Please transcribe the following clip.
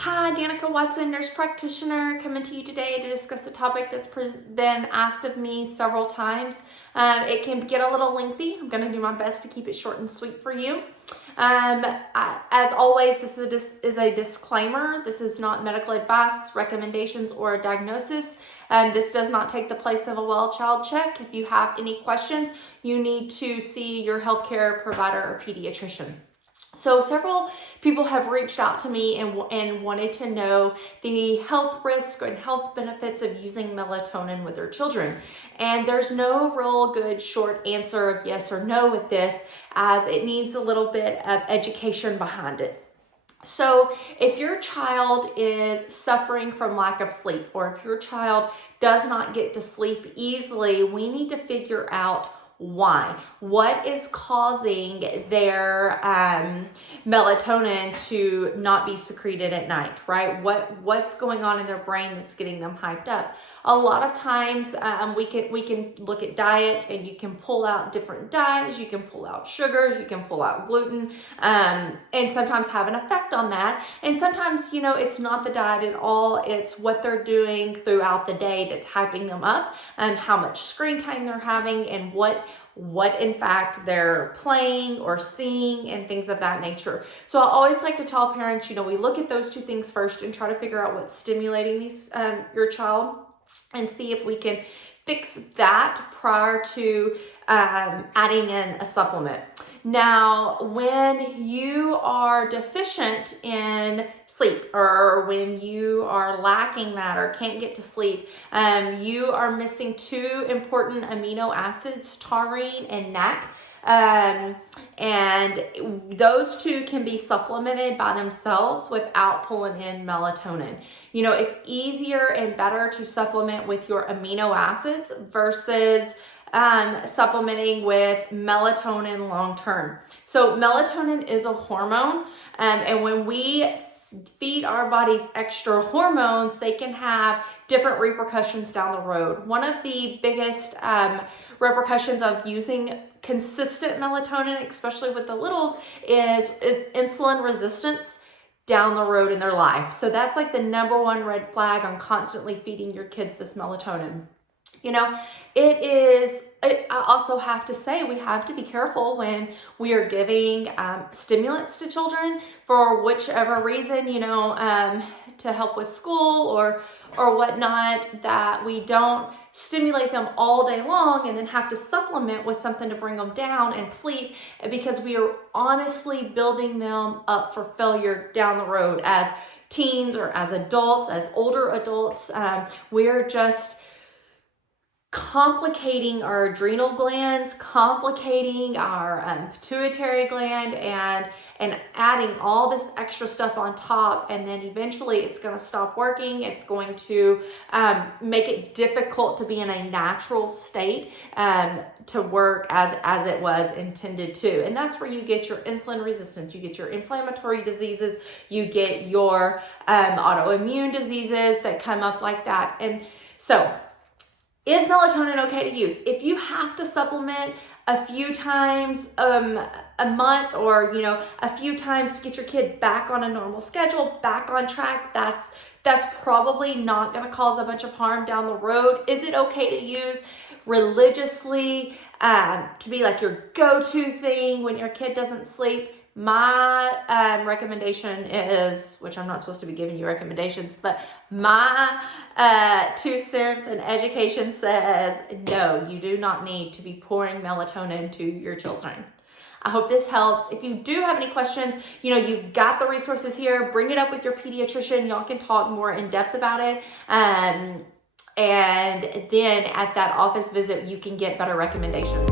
Hi, Danika Watson, nurse practitioner, coming to you today to discuss a topic that's been asked of me several times. It can get a little lengthy. I'm going to do my best to keep it short and sweet for you. As always, this is a disclaimer. This is not medical advice, recommendations, or a diagnosis. This does not take the place of a well child check. If you have any questions, you need to see your healthcare provider or pediatrician. So several people have reached out to me and wanted to know the health risks and health benefits of using melatonin with their children. And there's no real good short answer of yes or no with this, as it needs a little bit of education behind it. So if your child is suffering from lack of sleep, or if your child does not get to sleep easily, we need to figure out why. What is causing their melatonin to not be secreted at night, right? What's going on in their brain that's getting them hyped up? A lot of times we can look at diet, and you can pull out different dyes, you can pull out sugars, you can pull out gluten, and sometimes have an effect on that. And sometimes, it's not the diet at all, it's what they're doing throughout the day that's hyping them up, how much screen time they're having, and what in fact they're playing or seeing and things of that nature. So I always like to tell parents, we look at those two things first and try to figure out what's stimulating your child, and see if we can fix that prior to adding in a supplement. Now, when you are deficient in sleep, or when you are lacking that or can't get to sleep, you are missing two important amino acids, taurine and NAC. And those two can be supplemented by themselves without pulling in melatonin. It's easier and better to supplement with your amino acids versus supplementing with melatonin long term. So melatonin is a hormone, and when we feed our bodies extra hormones, they can have different repercussions down the road. One of the biggest repercussions of using consistent melatonin, especially with the littles, is insulin resistance down the road in their life. So that's like the number one red flag on constantly feeding your kids this melatonin. I also have to say, we have to be careful when we are giving stimulants to children for whichever reason, to help with school or whatnot, that we don't stimulate them all day long and then have to supplement with something to bring them down and sleep, because we are honestly building them up for failure down the road as teens or as adults, as older adults. We're just complicating our adrenal glands, complicating our pituitary gland, and adding all this extra stuff on top, and then eventually it's going to stop working. It's going to make it difficult to be in a natural state to work as it was intended to. And that's where you get your insulin resistance, you get your inflammatory diseases, you get your autoimmune diseases that come up like that. And so, is melatonin okay to use? If you have to supplement a few times a month, or a few times to get your kid back on a normal schedule, back on track, that's probably not going to cause a bunch of harm down the road. Is it okay to use religiously, to be like your go-to thing when your kid doesn't sleep? My recommendation is, which I'm not supposed to be giving you recommendations, but my 2 cents and education says, no, you do not need to be pouring melatonin to your children. I hope this helps. If you do have any questions, you've got the resources here. Bring it up with your pediatrician. Y'all can talk more in depth about it. And then at that office visit, you can get better recommendations.